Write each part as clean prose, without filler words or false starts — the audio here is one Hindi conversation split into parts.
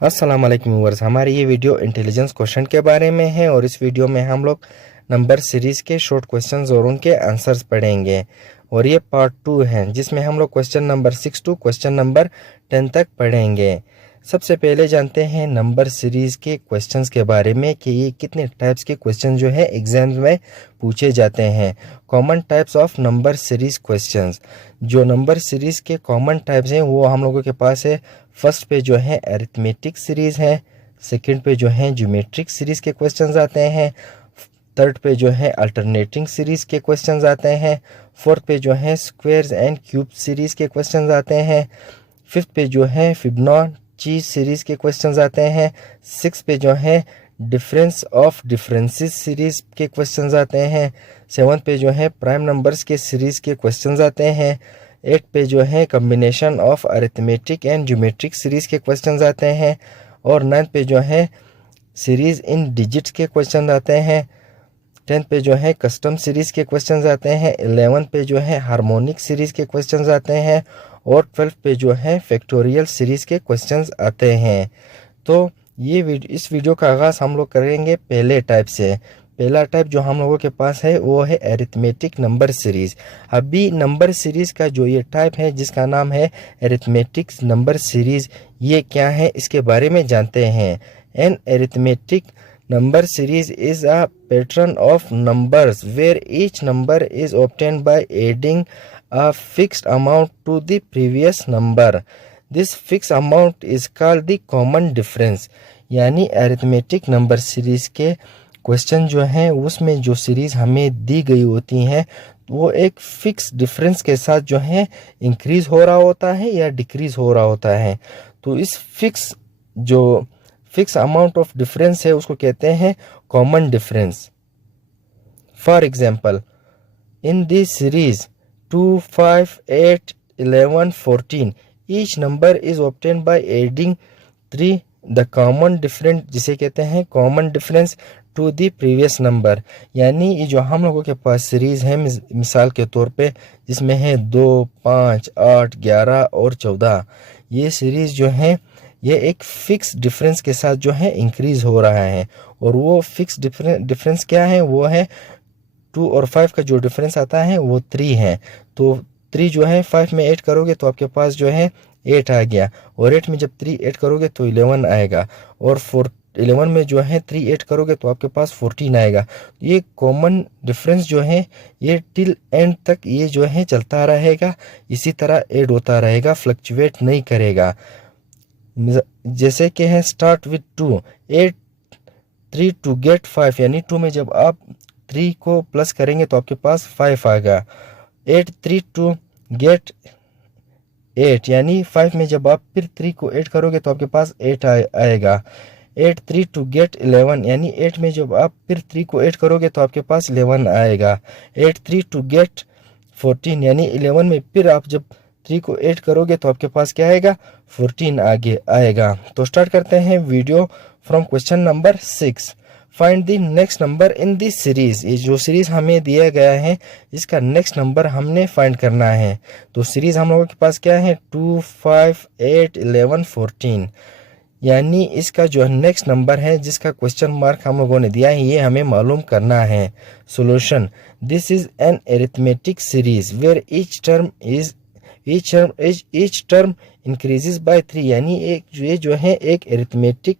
अस्सलाम वालेकुम व्यूअर्स, हमारी ये वीडियो इंटेलिजेंस क्वेश्चन के बारे में है और इस वीडियो में हम लोग नंबर सीरीज के शॉर्ट क्वेश्चंस और उनके आंसर्स पढ़ेंगे। और ये पार्ट 2 है जिसमें हम लोग question number 6 to question number 10 तक पढ़ेंगे। सबसे पहले जानते हैं नंबर सीरीज के क्वेश्चंस के बारे में कि ये कितने टाइप्स के क्वेश्चन जो है एग्जाम्स में पूछे जाते हैं। Common types of number series questions, जो नंबर सीरीज के कॉमन टाइप्स हैं वो हम लोगों के पास है। फर्स्ट पे जो है अरिथमेटिक सीरीज है, सेकंड पे जो है ज्योमेट्रिक सीरीज के क्वेश्चंस आते हैं, थर्ड पे जो है अल्टरनेटिंग सीरीज के क्वेश्चंस आते हैं, फोर्थ पे जो है स्क्वायर्स एंड क्यूब सीरीज के क्वेश्चंस आते हैं, फिफ्थ पे जो है फिबोनाची सीरीज के क्वेश्चंस आते हैं, सिक्स पे जो है डिफरेंस ऑफ डिफरेंसेस सीरीज के क्वेश्चंस आते हैं, सेवन्थ पे जो है प्राइम नंबर्स के सीरीज के क्वेश्चंस आते हैं, 8 पे जो है combination of arithmetic and geometric series के क्वेश्चंस आते हैं, और 9 पे जो है सीरीज इन डिजिट्स के क्वेश्चन आते हैं, 10 पे जो है कस्टम सीरीज के क्वेश्चंस आते हैं, 11 पे जो है हार्मोनिक सीरीज के क्वेश्चंस आते हैं, और 12 पे जो है फैक्टोरियल सीरीज के क्वेश्चंस आते हैं। तो इस वीडियो का आगाज़ हम लोग करेंगे पहले टाइप से। पहला टाइप जो हम लोगों के पास है वो है अरिथमेटिक नंबर सीरीज। अभी नंबर सीरीज का जो ये टाइप है जिसका नाम है अरिथमेटिक नंबर सीरीज, ये क्या है इसके बारे में जानते हैं। An arithmetic number series is a pattern of numbers where each number is obtained by adding a fixed amount to the previous number. This fixed amount is called the common difference। यानी अरिथमेटिक नंबर सीरीज के क्वेश्चन जो हैं उसमें जो सीरीज हमें दी गई होती हैं वो एक फिक्स डिफरेंस के साथ जो है इंक्रीज हो रहा होता है या डिक्रीज हो रहा होता है। तो इस फिक्स अमाउंट ऑफ डिफरेंस है उसको कहते हैं common difference. For example, in this series 2, 5, 8, 11, 14 each number is obtain by adding 3 the common difference, जिसे कहते हैं common difference to the previous number. यानी ये जो हम लोगों के पास सीरीज है मिसाल के तौर पे जिसमें है 2, 5, 8, 11 और 14, ये सीरीज जो है ये एक फिक्स डिफरेंस के साथ जो है इंक्रीज हो रहा है। और वो फिक्स डिफरेंस क्या है, वो है 2 और 5 का जो डिफरेंस आता है वो 3 है। तो 3 जो है 5 में 8 करोगे तो आपके पास जो है 8 आ गया, और 8 में जब 3 8 करोगे तो 11 आएगा, और 11 में जो है 3 8 करोगे तो आपके पास 14 आएगा। ये कॉमन डिफरेंस जो है ये टिल एंड तक ये जो है चलता रहेगा, इसी तरह ऐड होता रहेगा, फ्लक्चुएट नहीं करेगा। जैसे कि है स्टार्ट विथ 2, 8 3 टू गेट 5, यानी 2 में जब आप 3 को प्लस करेंगे तो आपके पास 5 आएगा। 8 3 टू गेट 8, यानी 5 में जब आप फिर 3 को 8 करोगे तो आपके पास 8 आएगा। 8 3 टू गेट 11, यानी 8 में जब आप फिर 3 को 8 करोगे तो आपके पास 11 आएगा। 8 3 टू गेट 14, यानी 11 में फिर आप जब 3 को 8 करोगे तो आपके पास क्या आएगा, 14 आगे आएगा। तो स्टार्ट करते हैं video from question number 6। Find the next number in this series. ये जो सीरीज हमें दिया गया है इसका नेक्स्ट नंबर हमने फाइंड करना है। तो सीरीज हम लोगों के पास क्या है, 2, 5, 8, 11, 14, यानी इसका जो नेक्स्ट नंबर है जिसका क्वेश्चन मार्क हम लोगों ने दिया है ये हमें मालूम करना है। Solution, this is an arithmetic series where each term increases by 3, यानी ये जो है एक अरिथमेटिक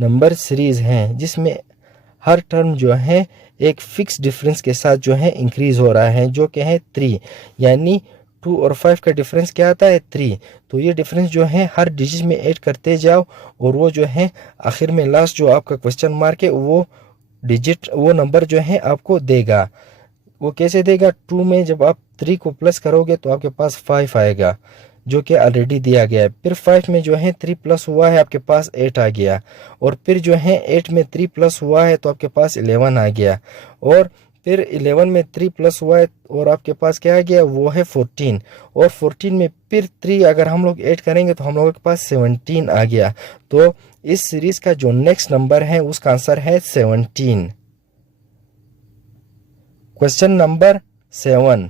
नंबर सीरीज है जिसमें हर टर्म जो है एक फिक्स डिफरेंस के साथ जो है इंक्रीज हो रहा है, जो कि है 3। यानी 2 और 5 का डिफरेंस क्या आता है, 3। तो ये डिफरेंस जो है हर डिजिट में ऐड करते जाओ और वो जो है आखिर में लास्ट जो आपका क्वेश्चन मार्क है वो नंबर जो है आपको देगा। वो कैसे देगा, 2 में जब आप 3 को प्लस करोगे तो आपके पास 5 आएगा जो कि ऑलरेडी दिया गया है। फिर 5 में जो है 3 प्लस हुआ है आपके पास 8 आ गया, और फिर जो है 8 में 3 प्लस हुआ है तो आपके पास 11 आ गया, और फिर 11 में 3 प्लस हुआ है और आपके पास क्या आ गया, वो है 14, और 14 में फिर 3 अगर हम लोग ऐड करेंगे तो हम लोगों के पास 17 आ गया। तो इस सीरीज का जो नेक्स्ट नंबर है उसका आंसर है 17। क्वेश्चन नंबर 7,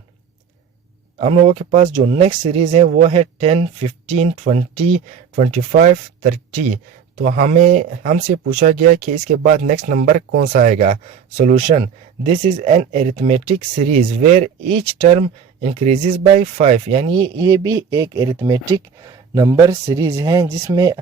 हम लोगों के पास जो नेक्स्ट सीरीज है वो है 10, 15, 20, 25, 30। तो हमसे पूछा गया कि इसके बाद नेक्स्ट नंबर कौन सा आएगा। Solution, this is an arithmetic series where each term increases by 5, यानी ये भी एक अरिथमेटिक नंबर सीरीज है जिसमें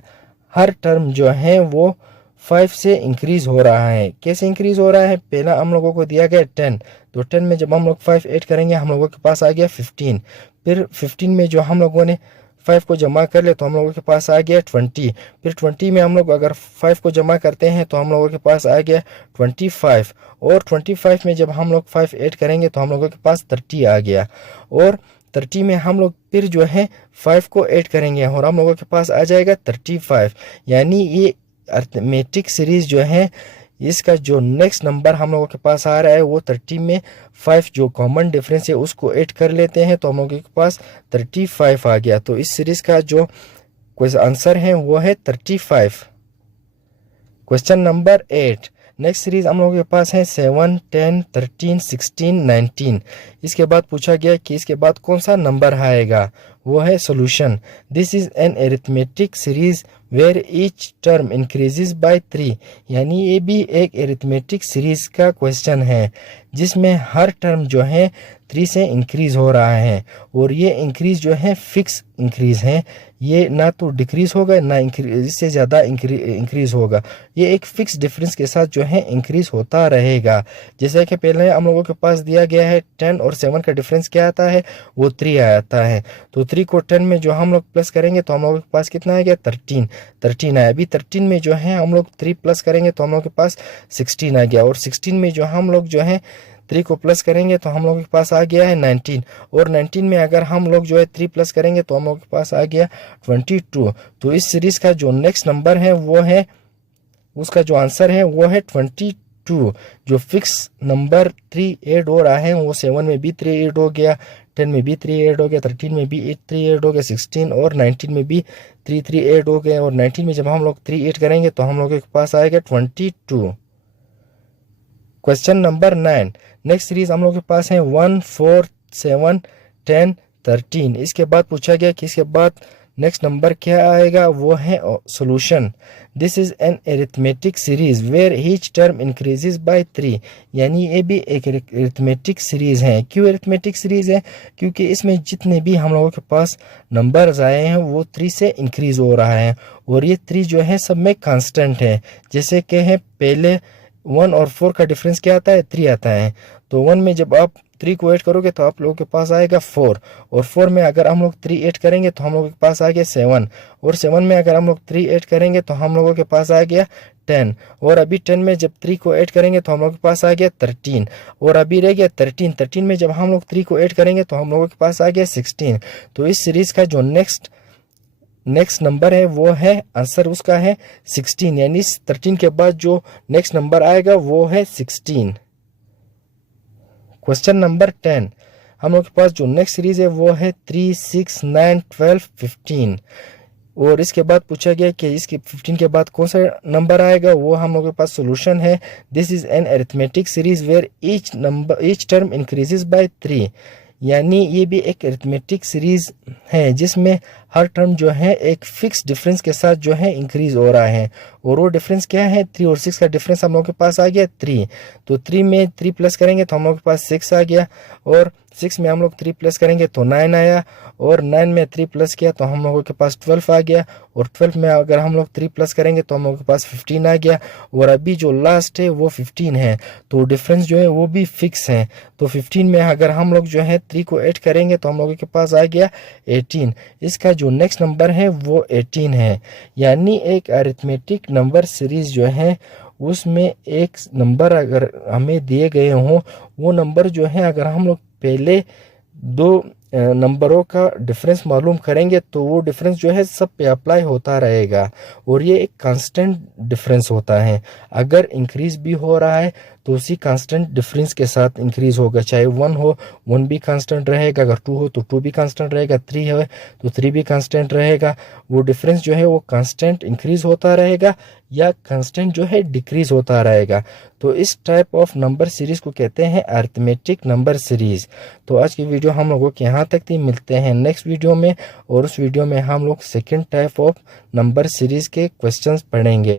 हर टर्म जो है वो 5 से इंक्रीज हो रहा है। कैसे इंक्रीज हो रहा है, पहला हम लोगों को दिया गया 10, तो 10 में जब हम लोग 5 ऐड करेंगे हम लोगों के पास आ गया 15, फिर 15 में जो हम लोगों ने 5 को जमा कर ले तो हम लोगों के पास आ गया 20, फिर 20 में हम लोग अगर 5 को जमा करते हैं तो हम लोगों के पास आ गया 25, और 25 में जब हम लोग 5 ऐड करेंगे तो हम लोगों के पास 30 आ गया, और 30 में हम लोग फिर जो है 5 को ऐड करेंगे और हम लोगों के पास आ जाएगा 35, यानी ये अरिथमेटिक सीरीज जो है इसका जो नेक्स्ट नंबर हम लोगों के पास आ रहा है वो 30 में 5 जो कॉमन डिफरेंस है उसको ऐड कर लेते हैं तो हम लोगों के पास 35 आ गया। तो इस सीरीज का जो आंसर है वो है 35। क्वेश्चन नंबर 8, नेक्स्ट सीरीज हम लोगों के पास है 7, 10, 13, 16, 19। इसके बाद पूछा गया कि इसके बाद कौन सा नंबर आएगा, वो है solution, this is an arithmetic series where each term increases by 3, यानी ये भी एक अरिथमेटिक सीरीज का क्वेश्चन है जिसमें हर टर्म जो है 3 से इंक्रीज हो रहा है, और ये इंक्रीज जो है फिक्स इंक्रीज है, ये ना तो डिक्रीज होगा ना इससे ज़्यादा इंक्रीज होगा, ये एक फिक्स डिफरेंस के साथ जो है इंक्रीज होता रहेगा। जैसे कि पहले हम लोगों के पास दिया गया है 10 और 7 का डिफरेंस क्या आता है, वो 3 आता है, तो 3 को 10 में जो हम लोग प्लस करेंगे तो हम लोगों के पास कितना आ गया 13 आया। अभी 13 में जो है हम लोग 3 प्लस करेंगे तो हम लोग के पास 16 आ गया, और 16 में जो हम लोग जो है 3 को प्लस करेंगे तो हम लोग के पास आ गया है 19, और 19 में अगर हम लोग जो है 3 प्लस करेंगे तो हम लोग के पास आ गया 22। तो इस सीरीज का जो नेक्स्ट नंबर है वो है, उसका जो आंसर है वो है 22। जो फिक्स नंबर 3 ऐड हो रहा है वो 7 में भी 3 ऐड हो गया, 10 में भी 3 ऐड हो गया, 13 में भी 3 ऐड हो गया, 16 और 19 में भी 3 ऐड हो गए, और 19 में जब हम लोग 3 ऐड करेंगे तो हम लोग के पास आएगा 22। क्वेश्चन नंबर 9, नेक्स्ट सीरीज हम लोग के पास है 1, 4, 7, 10, 13। इसके बाद पूछा गया कि इसके बाद नेक्स्ट नंबर क्या आएगा, वो है solution, this is an arithmetic series where each term increases by 3, यानी ये भी एक अरिथमेटिक सीरीज है। क्यों अरिथमेटिक सीरीज है, क्योंकि इसमें जितने भी हम लोगों के पास नंबर्स आए हैं वो 3 से इंक्रीज हो रहा है, और ये 3 जो है सब में कांस्टेंट है। जैसे कि है पहले 1 और 4 का डिफरेंस क्या आता है, 3 आता है, तो 1 में जब आप 3 को ऐड करोगे तो आप लोगों के पास आएगा 4, और 4 में अगर हम लोग 3 ऐड करेंगे तो हम लोगों के पास आ गया 7, और 7 में अगर हम लोग 3 ऐड करेंगे तो हम लोगों के पास आ गया 10, और अभी 10 में जब 3 को ऐड करेंगे तो हम लोगों के पास आ गया 13, और अभी रह गया 13 में जब हम लोग 3 को ऐड करेंगे तो हम लोगों के पास आ गया 16। तो इस सीरीज का जो नेक्स्ट नंबर है वो है, आंसर उसका है 16, यानी 13 के बाद जो नेक्स्ट नंबर आएगा वो है 16। क्वेश्चन नंबर 10, हम लोग के पास जो नेक्स्ट सीरीज है वो है 3, 6, 9, 12, 15, और इसके बाद पूछा गया कि इसके 15 के बाद कौन सा नंबर आएगा, वो हम लोगों के पास सॉल्यूशन है, this is an arithmetic series where each term increases by 3, यानी ये भी एक अरिथमेटिक सीरीज है जिसमें हर टर्म जो है एक फिक्स डिफरेंस के साथ जो है इंक्रीज हो रहा है, और वो डिफरेंस क्या है, 3 और 6 का डिफरेंस हम लोगों के पास आ गया 3, तो 3 में 3 प्लस करेंगे तो हम लोगों के पास 6 आ गया, और 6 में हम लोग 3 प्लस करेंगे तो 9 आया, और 9 में 3 प्लस किया तो हम लोगों के पास 12 आ गया, और 12 में अगर हम लोग 3 प्लस करेंगे तो हम लोगों के पास 15 आ गया, और अभी जो लास्ट है वो 15 है, तो डिफरेंस जो है वो भी फिक्स है। तो 15 में अगर हम लोग जो है 3 को ऐड करेंगे तो हम लोगों के पास आ गया 18, इसका जो नेक्स्ट नंबर है वो 18 है, यानी एक अरिथमेटिक नंबर सीरीज जो है उसमें एक नंबर अगर हमें दिए गए हों, वो नंबर जो है अगर हम लोग पहले 2 नंबरों का डिफरेंस मालूम करेंगे तो वो डिफरेंस जो है सब पे अप्लाई होता रहेगा, और ये एक कांस्टेंट डिफरेंस होता है। अगर इंक्रीज भी हो रहा है तो उसी कांस्टेंट डिफरेंस के साथ इंक्रीज होगा। चाहे 1 हो 1 भी कांस्टेंट रहेगा, अगर 2 हो तो 2 भी कांस्टेंट रहेगा, 3 है तो 3 भी कांस्टेंट रहेगा। वो डिफरेंस जो है वो कांस्टेंट इंक्रीज होता रहेगा या कांस्टेंट जो है डिक्रीज होता रहेगा। तो इस टाइप ऑफ नंबर सीरीज को कहते हैं अरिथमेटिक नंबर सीरीज। तो आज की वीडियो हम लोगों के यहाँ तक थी, मिलते हैं नेक्स्ट वीडियो में, और उस वीडियो में हम लोग second type of number series के क्वेश्चंस पढ़ेंगे।